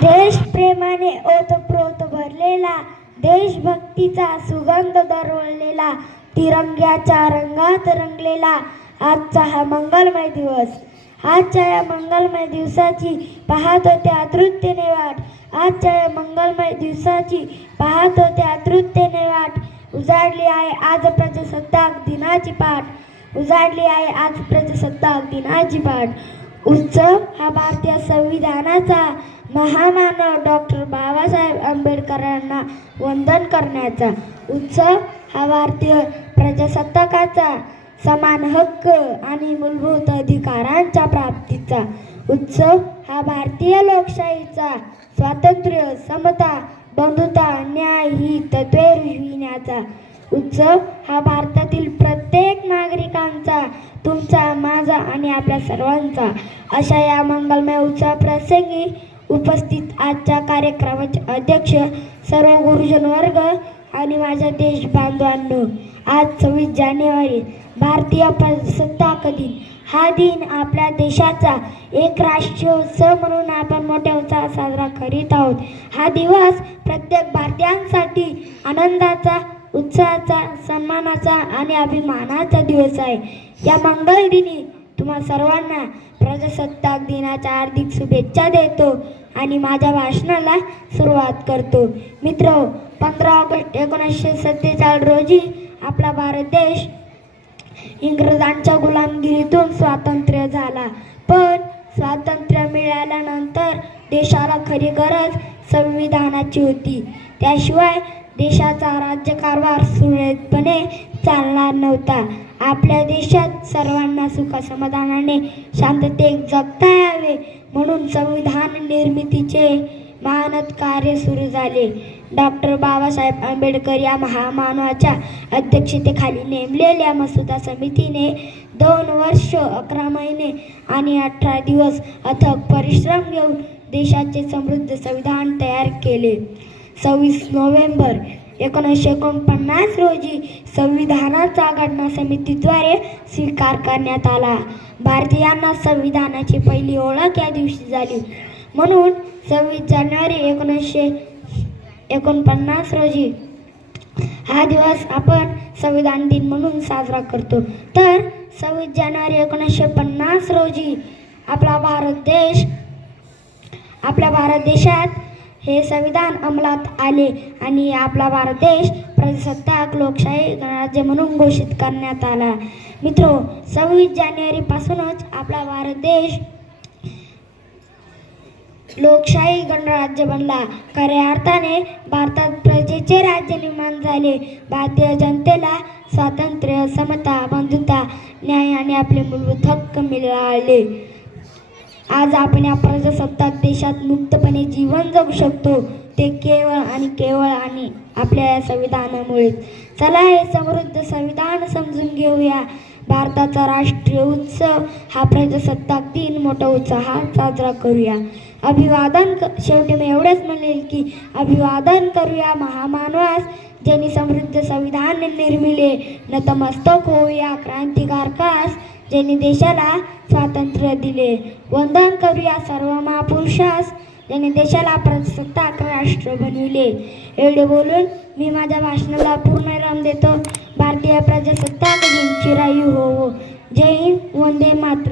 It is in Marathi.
देशप्रेमाने ओतप्रोत भरलेला देशभक्तीचा सुगंध दरवळलेला तिरंग्याच्या रंगात रंगलेला आजचा हा मंगलमय दिवस. आजच्या या मंगलमय दिवसाची पाहत होते आतृतेने वाट आजच्या या मंगलमय दिवसाची पाहत होते आतृतेने वाट उजाडली आहे आज प्रजासत्ताक दिनाची पाठ. उजाडली आहे आज प्रजासत्ताक दिनाची पाठ. उत्सव हा भारतीय संविधानाचा महामानव डॉक्टर बाबासाहेब आंबेडकरांना वंदन करण्याचा उत्सव हा भारतीय प्रजासत्ताकाचा समान हक्क आणि मूलभूत अधिकारांच्या प्राप्तीचा उत्सव हा भारतीय लोकशाहीचा स्वातंत्र्य समता बंधुता न्याय ही तत्वे रुजविण्याचा उत्सव हा भारतातील प्रत्येक नागरिकांचा तुमचा माझा आणि आपल्या सर्वांचा अशा या मंगलमय उत्सव प्रसंगी उपस्थित आजच्या कार्यक्रमाचे अध्यक्ष सर्व गुरुजन वर्ग आणि माझ्या देश बांधवांनो आज सव्वीस जानेवारी भारतीय प्रजासत्ताक दिन. हा दिन आपल्या देशाचा एक राष्ट्रीय उत्सव म्हणून आपण मोठ्या उत्साहात साजरा करीत आहोत. हा दिवस प्रत्येक भारतीयांसाठी आनंदाचा उत्साहाचा सन्मानाचा आणि अभिमानाचा दिवस आहे. या मंगल दिनी तुम्हा सर्वांना प्रजासत्ताक दिनाच्या हार्दिक शुभेच्छा देतो. आणि माझ्या भाषणाला सुरुवात करतो. मित्र पंधरा ऑगस्ट एकोणीसशे सत्तेचाळीस रोजी आपला भारत देश इंग्रजांच्या गुलामगिरीतून स्वातंत्र्य झाला. पण स्वातंत्र्य मिळाल्यानंतर देशाला खरी गरज संविधानाची होती. त्याशिवाय देशाचा राज्यकारभार सुरळीतपणे चालणार नव्हता. आपल्या देशात सर्वांना सुखसमाधानाने शांततेत जगता यावे. म्हणून संविधान निर्मितीचे महानत कार्य सुरू झाले. डॉक्टर बाबासाहेब आंबेडकर या महामानवाच्या अध्यक्षतेखाली नेमलेल्या मसुदा समितीने दोन वर्ष अकरा महिने आणि अठरा दिवस अथक परिश्रम घेऊन देशाचे समृद्ध संविधान तयार केले. सव्वीस नोव्हेंबर एकोणीसशे एकोणपन्नास रोजी संविधानाचा घटना समितीद्वारे स्वीकार करण्यात आला. भारतीयांना संविधानाची पहिली ओळख या दिवशी झाली. म्हणून सव्वीस जानेवारी एकोणीसशे एकोणपन्नास रोजी हा दिवस आपण संविधान दिन म्हणून साजरा करतो. तर सव्वीस जानेवारी एकोणीसशे पन्नास रोजी आपला भारत देश आपल्या भारत देशात हे संविधान अंमलात आले आणि आपला भारत देश प्रजासत्ताक लोकशाही गणराज्य म्हणून घोषित करण्यात आला. मित्रो सव्वीस जानेवारीपासूनच आपला भारत देश लोकशाही गणराज्य बनला. खऱ्या अर्थाने भारतात प्रजेचे राज्य निर्माण झाले. भारतीय जनतेला स्वातंत्र्य समता बंधुता न्याय आणि आपले मूलभूत हक्क मिळाले. आज आपण या प्रजासत्ताक जगू शकतो. ते केवळ आणि केवळ आणि आपल्या या संविधानामुळे चला हे समृद्ध संविधान समजून घेऊया. भारताचा राष्ट्रीय उत्सव हा प्रजासत्ताक दिन मोठा उत्साहात साजरा करूया. अभिवादन क शेवटी मी एवढंच म्हणेल की अभिवादन करूया महामानवास ज्यांनी समृद्ध संविधान निर्मिले. नतमस्तक होऊया क्रांतिकारकास ज्यांनी देशाला स्वातंत्र्य दिले. वंदन करूया सर्व महापुरुषास. त्याने देशाला प्रजासत्ताक राष्ट्र बनविले. एवढे बोलून मी माझ्या भाषणाला पूर्ण विराम देतो. भारतीय प्रजासत्ताक दिन चिरायू हो, हो. जय हिंद वंदे मात्र